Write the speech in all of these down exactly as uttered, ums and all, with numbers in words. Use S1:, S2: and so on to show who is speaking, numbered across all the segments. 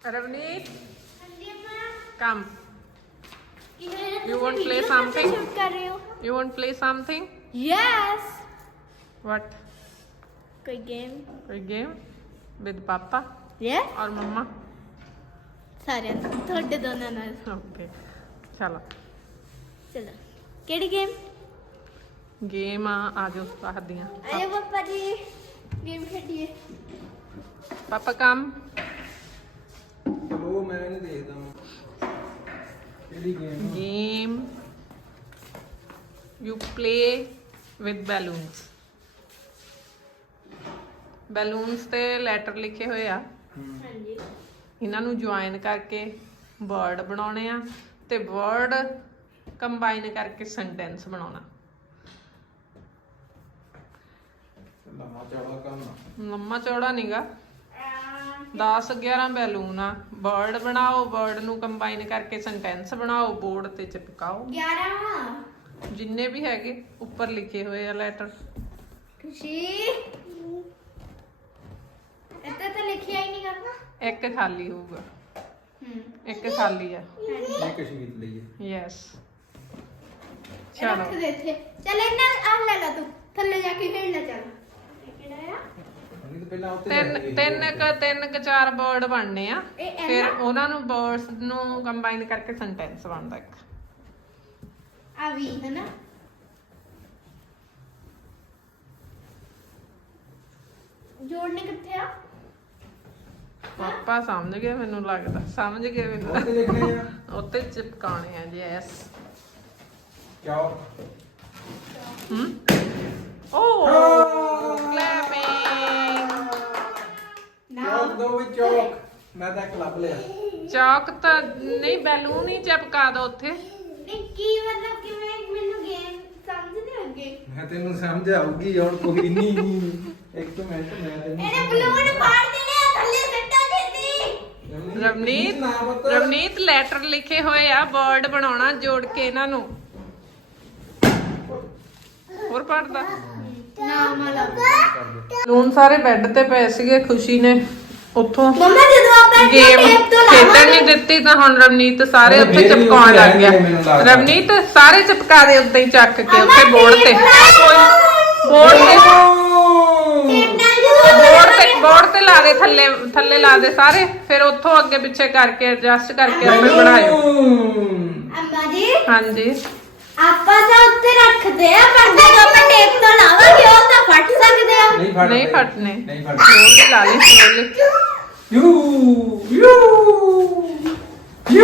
S1: Ravneet, come. You want to play something? You want to play something?
S2: Yes.
S1: What?
S2: कोई game?
S1: कोई game with Papa
S2: Yes.
S1: और Mama?
S2: सारे थोड़े दोनों नाल.
S1: Okay. चलो.
S2: चलो. केड़ी गेम?
S1: गेम आ जाओ बाहर दियां.
S2: आयो पापा जी गेम खेलिए.
S1: पापा कम.
S3: चलो मैं नहीं देखता हूँ. केड़ी game?
S1: Game. You play with balloons. Balloons ਤੇ ਲੈਟਰ ਲਿਖੇ ਹੋਏ ਆ.
S2: ਹਾਂਜੀ.
S1: ਇਹਨਾਂ ਨੂੰ ਜੁਆਇਨ ਕਰਕੇ ਵਰਡ ਬਣਾਉਣੇ ਆ ਤੇ ਵਰਡ ਕੰਬਾਈਨ ਕਰਕੇ ਸੈਂਟੈਂਸ ਬਣਾਉਣਾ.
S3: ਲੰਮਾ ਚੌੜਾ ਕੰਮ.
S1: ਲੰਮਾ ਚੌੜਾ ਨਹੀਂਗਾ. ਦਸ ਗਿਆਰਾਂ ਬੈਲੂਨ ਆ. ਵਰਡ ਬਣਾਓ, ਵਰਡ ਨੂੰ ਕੰਬਾਈਨ ਕਰਕੇ ਸੈਂਟੈਂਸ ਬਣਾਓ, ਬੋਰਡ ਤੇ ਚਿਪਕਾਓ.
S2: ग्यारह.
S1: ਜਿੰਨੇ ਵੀ ਹੈਗੇ ਉੱਪਰ ਲਿਖੇ ਹੋਏ ਆ ਲੈਟਰ.
S2: खुशी इतना तो लिखिया ही नहीं करना.
S1: ਇੱਕ ਖਾਲੀ ਹੋਊਗਾ.
S2: हम्म.
S1: ਇੱਕ ਖਾਲੀ ਆ.
S3: ਇਹ ਕਸ਼ਮੀਰ ਲਈ ਹੈ.
S1: ਯੈਸ.
S2: रख
S1: ਚਲੋ
S2: देते. चल इतना आप ले ला तू थल्ले जाके खेल ले. चल केड़ा है
S3: ਨਹੀਂ ਤਾਂ ਪਹਿਲਾਂ ਉੱਤੇ
S1: ਤਿੰਨ ਤਿੰਨ ਕ ਤਿੰਨ ਕ ਚਾਰ ਵਰਡ ਬਣਨੇ ਆ.
S2: ਇਹ ਐਨਾ?
S1: ਫਿਰ ਉਹਨਾਂ ਨੂੰ ਵਰਡਸ ਨੂੰ ਕੰਬਾਈਨ ਕਰਕੇ ਸੈਂਟੈਂਸ ਬਣਦਾ ਇੱਕ.
S2: अभी है ना. जोड़ने कितने आ?
S1: ਪਾਪਾ ਸਮਝ ਗਏ ਮੈਨੂੰ ਲੱਗਦਾ. ਸਮਝ ਗਏ ਮੈਨੂੰ.
S3: ਉੱਤੇ ਲਿਖਣੇ ਆ.
S1: ਉੱਤੇ ਚਿਪਕਾਉਣੇ ਆ ਜੀ. ਯੈਸ.
S3: ਕਿਉਂ?
S1: ਹਮ ਓ ਕਲੈਪਿੰਗ.
S3: ਚੌਕ ਦੋ ਵੀ ਚੌਕ. ਮੈਂ ਤਾਂ ਕਲੱਬ ਲਿਆ.
S1: ਚੌਕ ਤਾਂ ਨਹੀਂ, ਬੈਲੂਨ ਹੀ ਚਿਪਕਾ ਦੋ ਉੱਥੇ.
S2: नहीं की मतलब कि मैं मेनू गेम समझ नहीं लगे.
S3: ਮੈਂ ਤੈਨੂੰ ਸਮਝ ਆਊਗੀ ਹੁਣ ਕੋਈ ਨਹੀਂ. ਇੱਕ ਮਿੰਟ ਮੈਂ ਤੈਨੂੰ
S2: ਇਹਨੇ ਬਲੂਨ ਫਾੜ ਦੇਣੇ ਆ ਥੱਲੇ ਸੱਟਾ ਦਿੱਤੀ.
S1: ਰਵਨੀਤ
S3: ਨਾ ਪੁੱਤ.
S1: ਰਵਨੀਤ ਲੈਟਰ ਲਿਖੇ ਹੋਏ ਆ. ਵਰਡ ਬਣਾਉਣਾ ਜੋੜ ਕੇ ਇਹਨਾਂ ਨੂੰ. ਹੋਰ ਪੜਦਾ.
S2: ਨਾ ਮਾਲਾ
S1: ਬੈਲੂਨ ਸਾਰੇ ਬੈੱਡ ਤੇ ਪਏ ਸੀਗੇ. ਖੁਸ਼ੀ ਨੇ ਉੱਥੋਂ
S2: ਮੰਮਾ ਜਦੋਂ ਆਪਾਂ
S1: ਗੇਮ
S2: ਟੇਪ ਤੋਂ
S1: ਖੇਡਣ ਨਹੀਂ
S2: ਲਾਵਾਂਗੇ
S1: ਦਿੱਤੀ ਤਾਂ ਹੁਣ ਰਵਨੀਤ ਸਾਰੇ
S3: ਹੁਣ
S1: ਉੱਥੇ
S3: ਮੇਰੇ ਵੀ
S1: ਚਿਪਕਾਉਣ ਲੱਗ
S3: ਉੱਥੇ
S1: ਗਿਆ.
S3: ਰਹਿਣਗੇ ਮੈਨੂੰ ਲੱਗਦਾ।
S1: ਰਵਨੀਤ ਸਾਰੇ ਚਿਪਕਾ ਦੇ ਉੱਤੇ ਹੀ ਚੱਕ ਕੇ ਉੱਥੇ
S2: ਅਮਾ
S1: ਬੋਰਡ ਤੇ.
S2: ਟੇਪ ਲਾਓ।
S1: ਬੋਰਡ ਤੇ
S2: ਟੇਪ ਨਾਲ ਜਦੋਂ
S1: ਬੋਰਡ ਤੇ ਬੋਰਡ ਤੇ ਲਾ ਦੇ. ਥੱਲੇ ਥੱਲੇ ਲਾ ਦੇ ਸਾਰੇ. ਫਿਰ ਉੱਥੋਂ ਅੱਗੇ ਪਿੱਛੇ ਕਰਕੇ ਐਡਜਸਟ ਕਰਕੇ ਆਪੇ ਬਣਾਇਓ.
S2: ਅੰਮਾ ਜੀ
S1: ਹਾਂਜੀ.
S2: ਆਪਾਂ ਤਾਂ ਉੱਤੇ ਰੱਖਦੇ ਆ ਪਰ ਜਦੋਂ ਆਪਾਂ ਟੇਪ ਤੋਂ ਲਾਵਾਂਗੇ ਉਹ ਤਾਂ ਫਟ ਸਕਦੇ ਆ.
S3: ਨਹੀਂ ਫੜਦੇ.
S1: ਨਹੀਂ ਫਟਨੇ.
S3: ਨਹੀਂ ਫੜਦੇ.
S1: ਸਲੋਲੀ ਲਾ ਲਈ ਸਲੋਲੀ.
S3: You you you.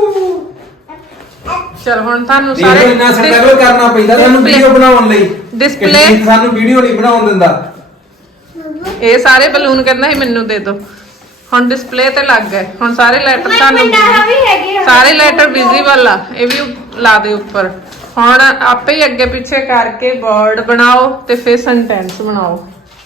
S1: ਚਲ ਹੁਣ ਤੁਹਾਨੂੰ
S3: ਸਾਰੇ
S1: ਸਾਰੇ
S3: ਇੰਨਾ ਸਟਰਗਲ ਕਰਨਾ ਪੈਂਦਾ ਸਾਨੂੰ ਵੀਡੀਓ ਬਣਾਉਣ ਲਈ.
S1: Display-
S3: ਕਸ਼ਮੀਰ ਸਾਨੂੰ ਵੀਡੀਓ ਨਹੀਂ ਬਣਾਉਣ ਦਿੰਦਾ.
S1: ਇਹ ਸਾਰੇ ਬਲੂਨ ਕਹਿੰਦਾ ਸੀ ਮੈਨੂੰ ਦੇ ਦਿਓ. ਹੁਣ ਡਿਸਪਲੇ ਤੇ ਲੱਗ ਗਏ. ਹੁਣ ਸਾਰੇ ਲੈਟਰ
S2: ਮੈਂ
S1: ਤੁਹਾਨੂੰ
S2: ਪਿੰਡਾਂ ਵੀ ਹੈਗੇ ਆ.
S1: ਸਾਰੇ ਲੈਟਰ ਵਿਜ਼ੀਬਲ ਆ. ਇਹ ਵੀ ਲਾ ਦੇ ਉੱਪਰ. ਹੁਣ ਆਪੇ ਹੀ ਅੱਗੇ ਪਿੱਛੇ ਕਰਕੇ ਵਰਡ ਬਣਾਓ ਤੇ ਫਿਰ ਸੈਂਟੈਂਸ ਬਣਾਓ.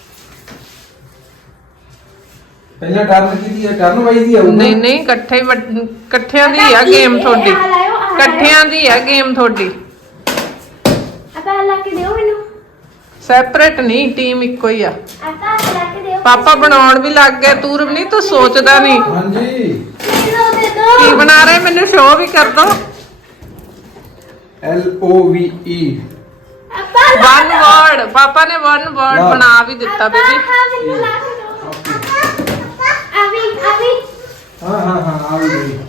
S3: ਪਹਿਲਾਂ ਟਰਨ ਕੀਤੀ ਹੈ, ਟਰਨ ਵਾਈਜ਼ ਹੀ ਆਊਗਾ.
S1: ਨਹੀਂ ਨਹੀਂ ਇਕੱਠੇ ਵੱਡ- ਇਕੱਠਿਆਂ ਦੀ ਆ ਗੇਮ ਤੁਹਾਡੀ. ਇਕੱਠਿਆਂ ਦੀ ਆ ਗੇਮ ਤੁਹਾਡੀ.
S2: ਆਪਾਂ ਲਾ ਕੇ ਦਿਓ ਮੈਨੂੰ.
S1: ਸੈਪਰੇਟ ਨਹੀਂ, ਟੀਮ ਇੱਕੋ ਹੀ ਆ.
S2: ਆਪਾਂ ਲਾ ਕੇ ਦਿਓ.
S1: ਪਾਪਾ ਬਣਾਉਣ ਵੀ ਲੱਗ ਗਏ. ਤੂੰ ਰਵਨੀ ਤੂੰ ਸੋਚਦਾ ਨਹੀਂ
S3: ਹਾਂਜੀ.
S2: ਦੇ ਦੋ ਦੇ ਦੋ.
S1: ਕੀ ਬਣਾ ਰਹੇ, ਮੈਨੂੰ ਸ਼ੋਅ ਵੀ ਕਰ ਦੋ.
S3: L O V E.
S2: ਆਪਾਂ ਲਾ
S1: ਵਨ ਵਰਡ. ਪਾਪਾ ਨੇ ਵਨ ਵਰਡ
S3: ਵਾਹ।
S1: ਬਣਾ ਵੀ ਦਿੱਤਾ ਬੇਬੀ.
S2: ਹਾਂ ਮੈਨੂੰ ਲਾ ਕੇ ਦਿਓ. ਅਭੀ ਅਭੀ
S3: ਹਾਂ ਹਾਂ ਹਾਂ ਆ ਵੀ ਗਈ.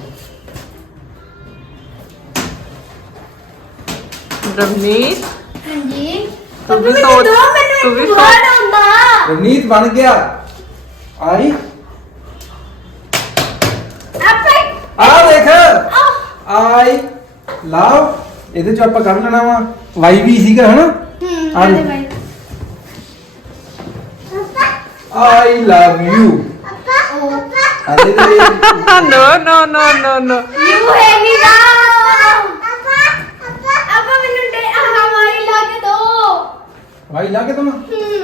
S1: ਰਵਨੀਤ
S2: ਹਾਂਜੀ
S1: ਤੂੰ ਵੀ
S2: ਮੈਨੂੰ
S1: ਸੋਚ-
S2: ਦੋ ਮੈਨੂੰ
S1: ਤੂੰ ਵੀ
S2: ਇੱਕ
S1: ਸੋਚ।
S2: word ਆਉਂਦਾ.
S3: ਰਵਨੀਤ ਬਣ ਗਿਆ. ਆਈ
S2: ਆਪਾਂ
S3: ਆ ਦੇਖ. ਆਈ ਲਵ. ਇਹਦੇ ਚ ਆਪਾਂ ਕੱਢ ਲੈਣਾ ਵਾ. ਵਾਈ ਵੀ ਸੀਗਾ ਹਨਾ.
S2: ਹੂੰ
S3: ਆ
S2: ਆਲੇ
S3: ਲੈ।
S2: ਭਾਈ
S3: ਆਈ ਲਵ ਯੂ.
S2: ਉਹ
S3: ਅਰੇ ਤੇ
S1: ਨੋ ਨੋ ਨੋ ਨੋ ਨੋ
S2: ਯੂ ਹੈ ਨਹੀਂ ਦਾ. ਆਪਾਂ ਮੈਨੂੰ ਡੇ ਹਵਾਈ ਲਾ ਕੇ ਦੋ.
S3: ਵਾਈ ਲਾ ਕੇ ਤੁਮ.
S2: ਹੂੰ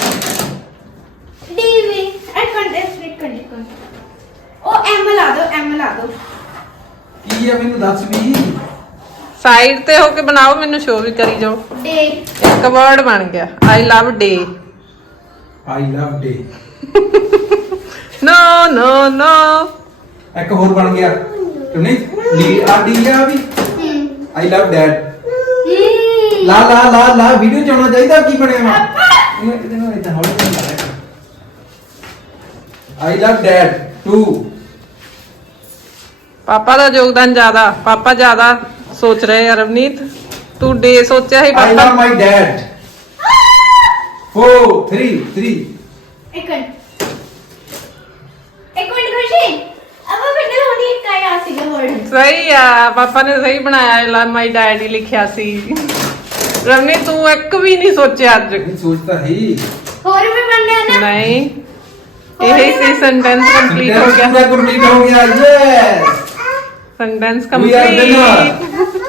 S2: ਡੀਵੀ ਇੱਕ ਕੰਟੈਸਟ ਇੱਕ ਕੰਟੈਸਟ ਉਹ ਐਮ ਲਾ ਦੋ ਐਮ ਲਾ ਦੋ.
S3: ਕੀ ਆ ਮੈਨੂੰ ਦੱਸ ਵੀ.
S1: ਸਾਈਡ ਤੇ ਹੋ ਕੇ ਬਣਾਓ. ਮੈਨੂੰ ਸ਼ੋਅ ਵੀ ਕਰੀ ਜਾਓ.
S2: ਡੇ
S1: ਇੱਕ ਵਰਡ ਬਣ ਗਿਆ. ਆਈ ਲਵ ਡੇ.
S3: ਆਈ ਲਵ ਡੇ.
S1: No, no, no.
S3: ਇੱਕ ਹੋਰ ਬਣ ਗਿਆ ਨਹੀਂ ਡੀ ਆ ਡੀ ਆ ਵੀ ਆਈ ਲਵ ਡੈਡ ਲਾ ਲਾ ਲਾ ਲਾ ਵੀਡੀਓ ਚ ਆਉਣਾ ਚਾਹੀਦਾ ਕੀ ਬਣਿਆ ਵਾ ਇਹਨੂੰ ਕਿਤੇ ਨਾ ਇਦਾਂ ਹੌਲੀ ਹੌਲੀ ਲਾ ਰਿਹਾ ਆਈ ਲਵ ਡੈਡ ਟੂ
S1: ਪਾਪਾ ਦਾ ਯੋਗਦਾਨ ਜ਼ਿਆਦਾ ਪਾਪਾ ਜ਼ਿਆਦਾ ਸੋਚ ਰਹੇ ਆ ਰਵਨੀਤ ਤੂੰ ਡੇ ਸੋਚਿਆ ਸੀ
S3: I
S1: papa
S3: love my dad. Four, three, three.
S2: ਇੱਕ ਮਿੰਟ ਇੱਕ ਮਿੰਟ ਖੁਸ਼ੀ ਅਬਾ ਮੈਨੂੰ ਹੁਣੀ ਇੱਕ ਆਇਆ ਸੀਗਾ ਵਰਡ
S1: ਸਹੀ ਆ ਪਾਪਾ ਨੇ ਸਹੀ ਬਣਾਇਆ ਆਈ ਲਵ ਮਾਈ ਡੈਡ ਹੀ ਲਿਖਿਆ ਸੀ ਰਵਨੀਤ ਤੂੰ ਇੱਕ ਵੀ ਨਹੀਂ ਸੋਚਿਆ ਅੱਜ
S3: ਨਹੀਂ ਸੋਚਦਾ ਹੀ
S2: ਹੋਰ ਵੀ ਬਣਿਆ ਨਾ
S1: ਨਹੀਂ ਇਹ ਸੀ ਸੈਂਟੈਂਸ ਕੰਪਲੀਟ ਹੋ ਗਿਆ
S3: ਪੂਰਾ ਕੰਪਲੀਟ ਹੋ ਗਿਆ yes
S1: sentence
S3: We are
S1: complete
S3: winner.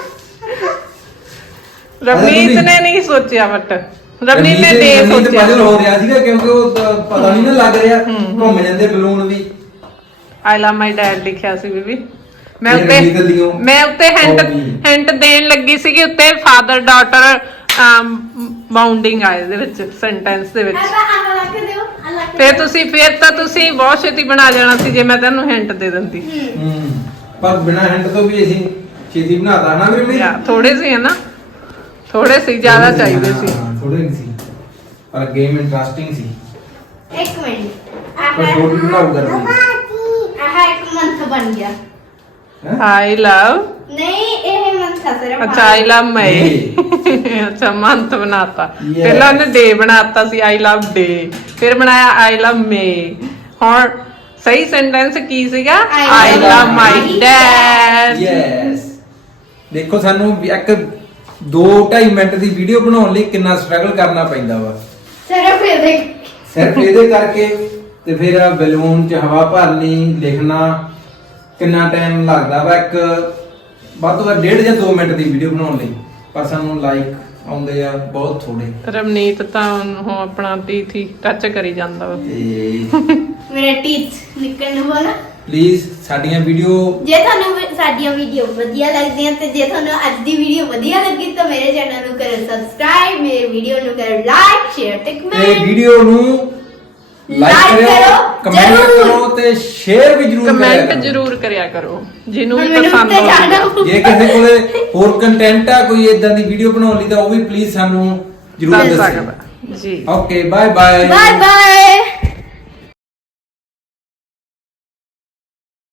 S1: Ravneet ਨੇ ਨਹੀਂ ਸੋਚਿਆ ਬਟ ਰਵਨੀਤ ਨੇ ਡੇ ਸੋਚਿਆ
S3: ਪਜ਼ਲ ਹੋ ਰਿਹਾ ਸੀਗਾ ਕਿਉਂਕਿ ਉਹ ਤਾਂ ਪਤਾ ਨਹੀਂ ਨਾ ਲੱਗ ਰਿਹਾ ਘੁੰਮ ਜਾਂਦੇ balloon we
S1: I love my dad ਲਿਖਿਆ ਸੀ ਬੀਬੀ ਮੈਂ
S3: ਇਹ
S1: ਉੱਤੇ
S3: ਰਵਨੀਤ ਦੀਆਂ
S1: ਮੈਂ ਉੱਤੇ ਹਿੰਟ
S3: hobby।
S1: ਹਿੰਟ ਦੇਣ ਲੱਗੀ ਸੀਗੀ ਉੱਤੇ ਫਾਦਰ ਡਾਟਰ ਬਾਉਂਡਿੰਗ ਆਏ ਦੇ ਵਿੱਚ ਸੈਂਟੈਂਸ ਦੇ ਵਿੱਚ
S2: ਅਬਾ ਆਹ ਲੱਗ ਦਿਓ ਆ ਲੱਗ
S1: ਫਿਰ ਤੁਸੀਂ ਫਿਰ ਤਾਂ ਤੁਸੀਂ ਬਹੁਤ ਛੇਤੀ ਬਣਾ ਜਾਣਾ ਸੀ ਜੇ ਮੈਂ ਤੈਨੂੰ ਹਿੰਟ ਦੇ ਦਿੰਦੀ
S3: ਹੂੰ ਪਰ ਬਿਨਾ ਹਿੰਟ ਤੋਂ ਵੀ ਅਸੀਂ ਛੇਤੀ ਬਣਾਤਾ ਨਾ ਵੀਰ
S1: ਯਾ ਥੋੜੇ ਸੀ ਹੈ ਨਾ ਥੋੜੇ ਸੀ ਜ਼ਿਆਦਾ ਚਾਹੀਦੇ ਸੀ
S3: ਥੋੜੇ ਨਹੀਂ ਸੀ ਪਰ ਗੇਮ ਇੰਟਰਸਟਿੰਗ ਸੀ
S2: ਇੱਕ ਮਿੰਟ
S3: ਪਰ
S2: ਆਹ
S3: ਥੋੜੀ ਬਣਾਉਗਾ ਰਵਨੀਤ
S2: ਆਹ ਇੱਕ ਮੰਥ ਬਣ ਗਿਆ
S1: ਆਈ ਲਵ
S2: ਨਹੀਂ ਇਹ ਮੰਥ ਆ ਸਿਰਫ
S1: ਅੱਛਾ ਆਈ ਲਵ ਮਈ ਅੱਛਾ ਮੰਥ ਬਣਾਤਾ
S3: Yes.
S1: ਪਹਿਲਾਂ ਉਹਨੇ ਡੇ ਬਣਾਤਾ ਸੀ ਆਈ ਲਵ ਡੇ ਫਿਰ ਬਣਾਇਆ ਆਈ ਲਵ ਮੇ ਹੁਣ ਸਹੀ ਸੈਂਟੈਂਸ ਕੀ ਸੀਗਾ
S2: I
S1: I
S2: love
S1: love
S2: my
S1: my dad
S3: yes ਦੇਖੋ ਸਾਨੂੰ ਵੀ ਇੱਕ ਦੋ ਢਾਈ ਮਿੰਟ ਦੀ ਵੀਡੀਓ ਬਣਾਉਣ ਲਈ ਕਿੰਨਾ ਸਟਰਗਲ ਕਰਨਾ ਪੈਂਦਾ ਵਾ
S2: ਸਿਰਫ ਇਹਦੇ
S3: ਸਿਰਫ ਇਹਦੇ ਕਰਕੇ ਤੇ ਫਿਰ ਬਲੂਨ 'ਚ ਹਵਾ ਭਰਨੀ ਲਿਖਣਾ ਕਿੰਨਾ ਟਾਈਮ ਲੱਗਦਾ ਵਾ ਇੱਕ ਵੱਧ ਤੋਂ ਵੱਧ ਡੇਢ ਜਾਂ ਦੋ ਮਿੰਟ ਦੀ ਵੀਡੀਓ ਬਣਾਉਣ ਲਈ ਪਰ ਸਾਨੂੰ ਲਾਈਕ ਆਉਂਦੇ ਆ ਬਹੁਤ ਥੋੜੇ
S1: ਰਵਨੀਤ ਤਾਂ ਉਹ ਆਪਣਾ ਟੀਥ ਹੀ ਟੱਚ ਕਰੀ ਜਾਂਦਾ ਵਾ
S3: ਤੇ
S2: ਮੇਰੇ ਟੀਥ ਨਿਕਲਣ ਨੂੰ ਵਾਲਾ
S3: ਪਲੀਜ਼ ਸਾਡੀਆਂ ਵੀਡੀਓ
S2: ਜੇ ਤੁਹਾਨੂੰ ਵੀ ਸਾਡੀਆਂ ਵੀਡੀਓ ਵਧੀਆ ਲੱਗਦੀਆਂ ਤੇ ਜੇ ਤੁਹਾਨੂੰ ਅੱਜ ਦੀ ਵੀਡੀਓ ਵਧੀਆ ਲੱਗੀ ਤਾਂ ਮੇਰੇ ਚੈਨਲ ਨੂੰ ਕਰੋ ਸਬਸਕ੍ਰਾਈਬ ਮੇਰੇ ਵੀਡੀਓ ਨੂੰ ਕਰੋ ਲਾਈਕ ਸ਼ੇਅਰ ਤੇ
S3: ਤੇ
S2: ਕਮੈਂਟ
S3: ਵੀਡੀਓ ਨੂੰ ਲਾਈਕ
S2: Like
S3: ਕਰਿਓ
S2: ਕਰੋ,
S3: ਕਮੈਂਟ
S2: ਜ਼ਰੂਰ।
S3: ਕਰੋ ਤੇ ਸ਼ੇਅਰ ਵੀ ਜ਼ਰੂਰ ਕਰਿਆ
S1: ਕਮੈਂਟ
S3: ਕਰੋ।
S1: ਜ਼ਰੂਰ ਕਰਿਆ ਕਰੋ ਜਿਹਨੂੰ ਵੀ
S2: ਮੈਨੂੰ
S1: ਪਸੰਦ
S2: ਉੱਤੇ ਜਾਣਾ
S1: ਹੋਵੇ
S3: ਜੇ ਕਿਸੇ ਕੋਲੇ ਹੋਰ ਕੰਟੈਂਟ ਆ ਕੋਈ ਇਦਾਂ ਦੀ ਵੀਡੀਓ ਬਣਾਉਣ ਲਈ ਤਾਂ ਉਹ ਵੀ ਪਲੀਜ਼ ਸਾਨੂੰ ਜ਼ਰੂਰ
S1: ਦੱਸ
S3: ਦੱਸੋ
S1: ਸਕਦਾ ਜੀ
S3: okay bye bye
S2: bye bye